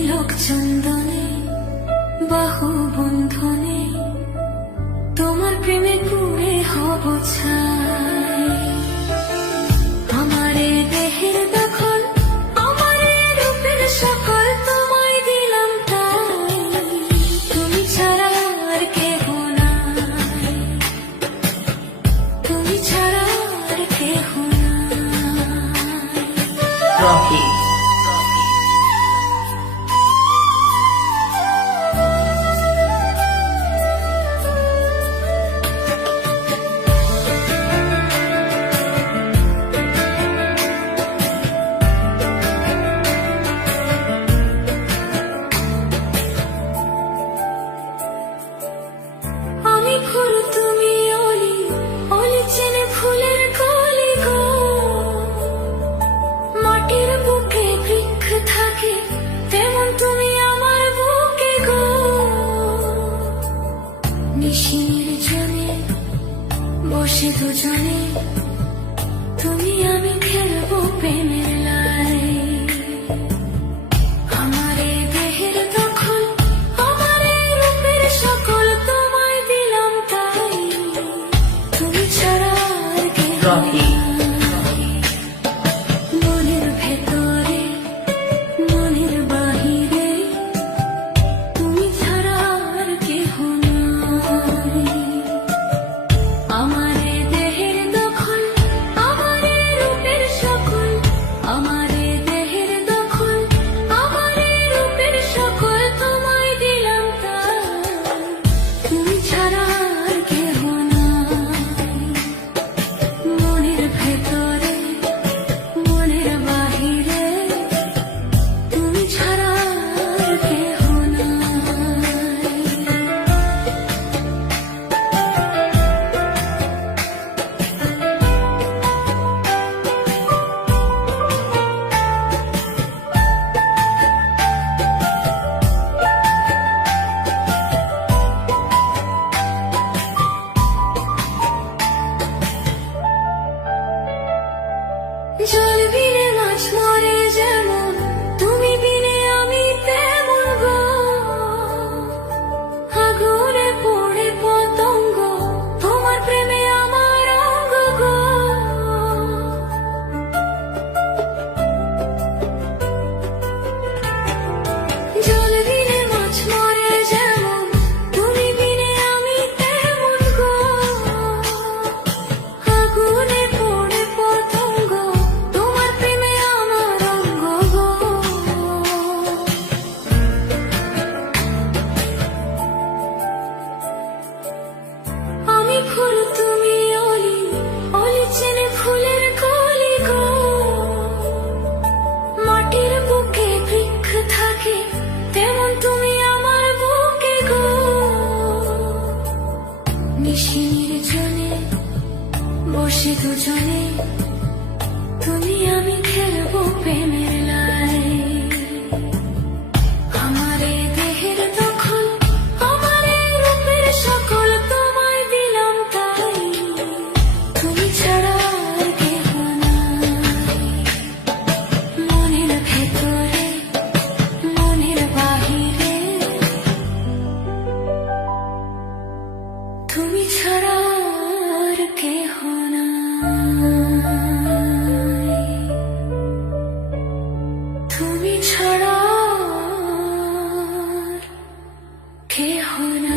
তিলক চন্দনে বাহু বন্ধনে তোমার প্রেমে পুরে হব ছাই। আমার এ দেহের দখল, আমার এ রূপের সকল তোমায় দিলাম তাই। তুমি ছাড়া আর কেহ নাই, তুমি ছাড়া আর কেহ নাই। তুমি অলি অলি চেনে ফুলের কলি গো, মাটির বুকে বৃক্ষ থাকে তেমন তুমি আমার বুকে গো। নিশির জনে বসে দুজনে তুমি আমি খেলবো প্রেমের লাই। আমার এ দেহের দখল, আমার এ রূপের সকল তোমায় দিলাম তাই। তুমি ছাড়া আর কেহ নাই, মনের ভেতরে মনের বাহিরে তুমি ছাড়া আর কেহ নাই। আমার এ দেহের দখল, আমার এ রূপের সকল, আমার এ দেহের দখল, আমার এ রূপের সকল তোমায় দিলাম তাই। তুমি ছাড়া আর কেহ নাই, মনের ভেতরে মনের বাহিরে তুমি ছাড়া আর কেহ নাই। জল বিনে মাছ মরে যেমন, তুমি বিনে আমি তেমন গো। আগুনে পড়ে পতঙ্গ, তোমার প্রেমে আমার অঙ্গ গো। জল বিনে মাছ মরে যেমন, তুমি বিনে আমি তেমন গো। আগুনে পড়ে পতঙ্গ, তোমার প্রেমে আমার অঙ্গ গো। আমি ফুল তুমি অলি অলি চেনে ফুলের কলি গো, মাটির বুকে বৃক্ষ থাকে তেমন তুমি আমার বুকে গো। নিশির জনে বসে দুজনে তুমি আমি খেলবো প্রেমের লাই। আমার এ দেহের দখল, আমার এ রূপের সকল তোমায় দিলাম তাই। তুমি ছাড়া আর কেহ নাই, মনের ভেতরে মনের বাহিরে তুমি ছাড়া আর কেহ নাই, তুমি ছাড়া আর কেহ নাই।